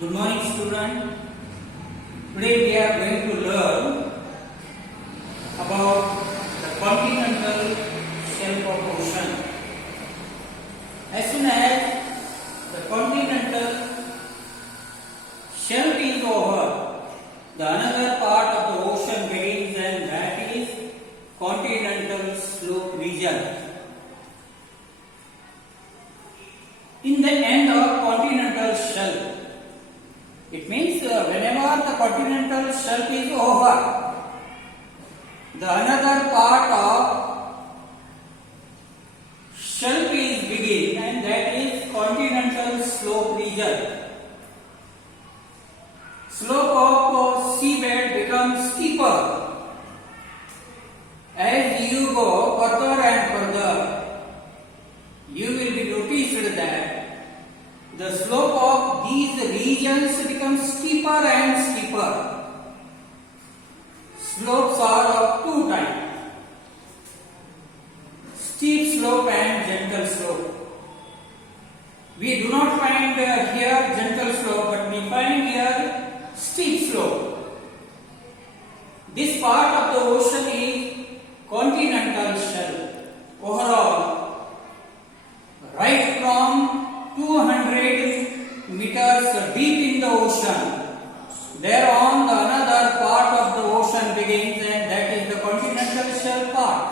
Good morning, student. Today we are going to learn about the continental shelf of ocean. As soon as the continental shelf is over, the another part of the ocean begins, and that is continental slope region. In the end of continental shelf, it means whenever the continental shelf is over, the another part of shelf is begin, and that is continental slope region. Slope of seabed becomes steeper as you go further and further. You will be noticed that the slope of these regions becomes steeper and steeper. Slopes are of two types: steep slope and gentle slope. We do not find here gentle slope, but we find here steep slope. This part of the ocean is continental shelf. Overall, right from 200 meters deep in the ocean, thereon the another part of the ocean begins, and that is the continental shelf part.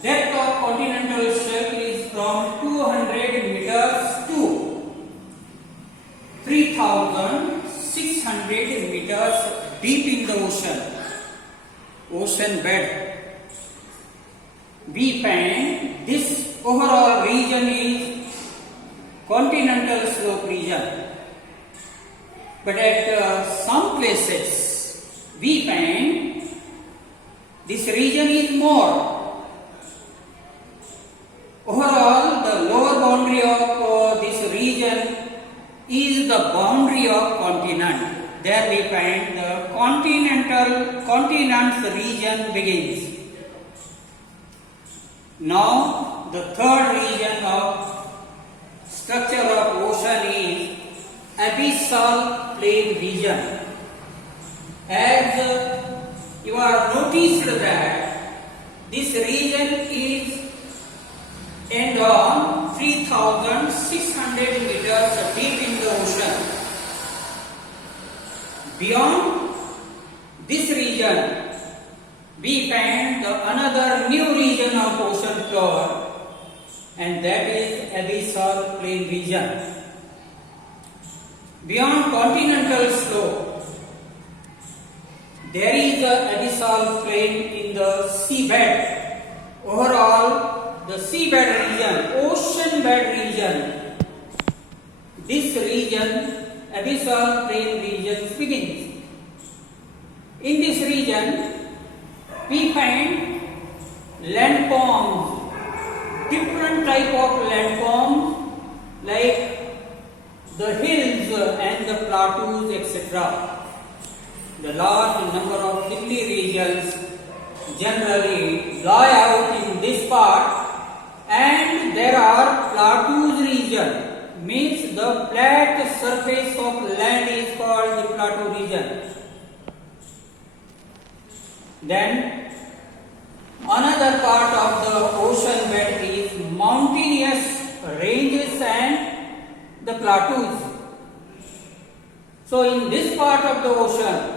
Depth of continental shelf is from 200 meters to 3,600 meters deep in the ocean bed. We find this overall region is continental slope region, but at some places we find this region is more. Overall, the lower boundary of this region is the boundary of continent. There we find the continent's region begins. Now, the third region of structure of ocean is abyssal plain region. As you are noticed that this region is end on 3,600 meters deep in the ocean. Beyond this region, we find another new region of ocean floor, and that is abyssal plain region. Beyond continental slope, there is the abyssal plain in the seabed. Overall, the seabed region, ocean bed region, this region, abyssal plain region begins. In this region, we find landforms, different type of landforms like the hills and the plateaus, etc. The large number of hilly regions generally lie out in this part, and there are plateaus region, means the flat surface of land is called the plateau region. Then another part of the ocean bed is mountainous ranges and the plateaus. So in this part of the ocean,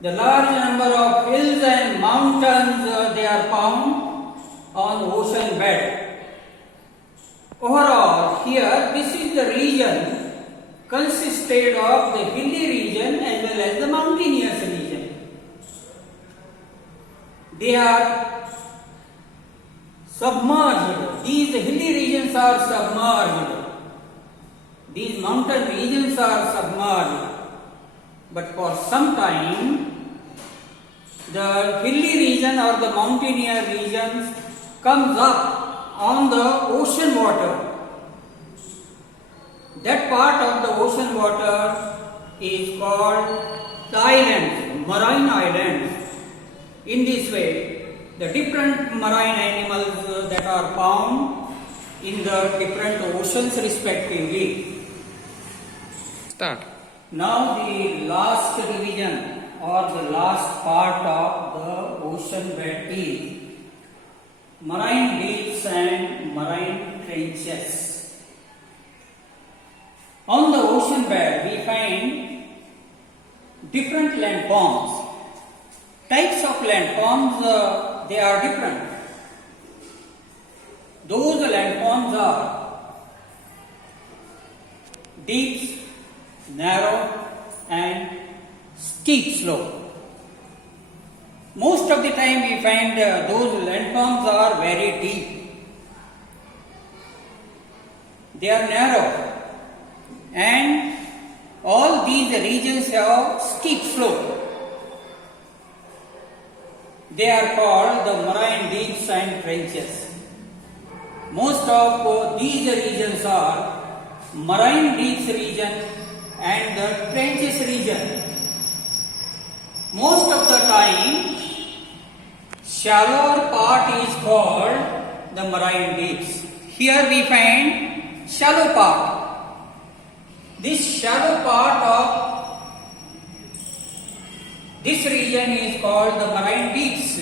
the large number of hills and mountains they are found on ocean bed. Overall, here this is the region consisted of the hilly region as well as the mountainous region. They are submerged. These hilly regions are submerged. These mountain regions are submerged. But for some time, the hilly region or the mountainous regions comes up on the ocean water. That part of the ocean water is called the islands, marine islands. In this way, the different marine animals that are found in the different oceans respectively. Start. Now the last division or the last part of the ocean bed is marine deeps and marine trenches. On the ocean bed we find different landforms. Types of landforms they are different. Those landforms are deep, narrow and steep slope. Most of the time we find those landforms are very deep. They are narrow and all these regions have steep slope. They are called the marine deeps and trenches. Most of these regions are marine deeps region and the trenches region. Most of the time, shallower part is called the marine deeps. Here we find shallow part. This shallow part of this region is called the marine deeps.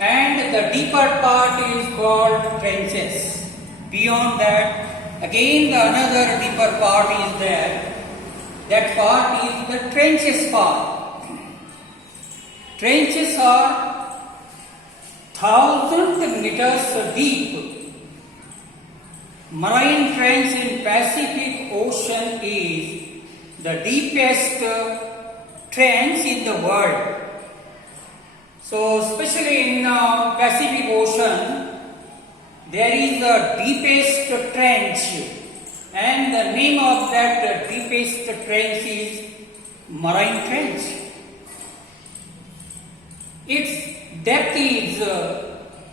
And the deeper part is called trenches. Beyond that, again the another deeper part is there. That part is the trenches part. Trenches are 1,000 meters deep. Marine trench in Pacific Ocean is the deepest trench in the world. So, especially in Pacific Ocean, there is the deepest trench, and the name of that deepest trench is marine trench. Its depth is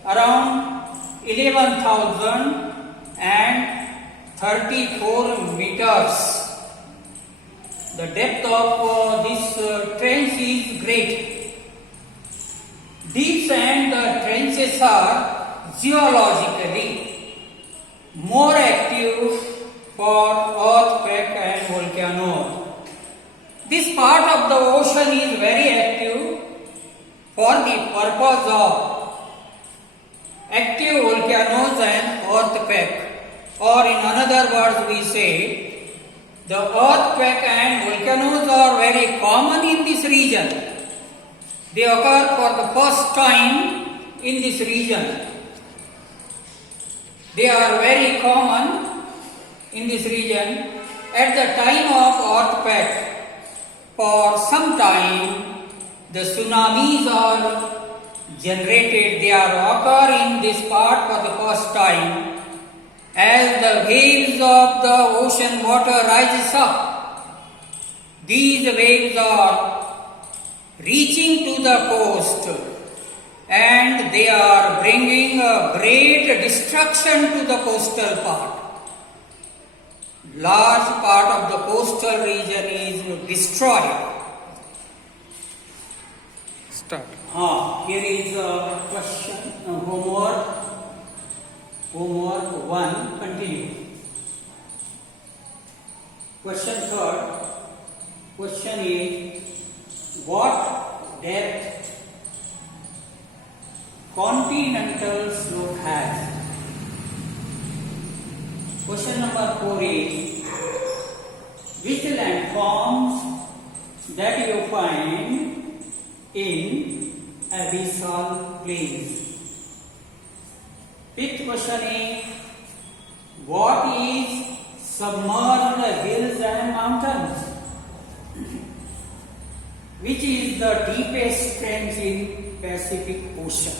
around 11,034 meters. The depth of this trench is great. Deeps and trenches are geologically more active for earthquake and volcanoes. This part of the ocean is very active for the purpose of active volcanoes and earthquake. Or in another words we say, the earthquake and volcanoes are very common in this region. They occur for the first time in this region. They are very common in this region. At the time of earthquake, for some time, the tsunamis are generated. They are occur in this part for the first time. As the waves of the ocean water rises up, these waves are reaching to the coast and they are bringing a great destruction to the coastal part. Large part of the coastal region is destroyed. Start. Here is a question, homework 1, continue. Question third. Question is, what depth continental slope has? Question number 4 is, which landforms that you find in abyssal plains? Fifth question is, what is submerged hills and mountains? Which is the deepest trench in Pacific Ocean?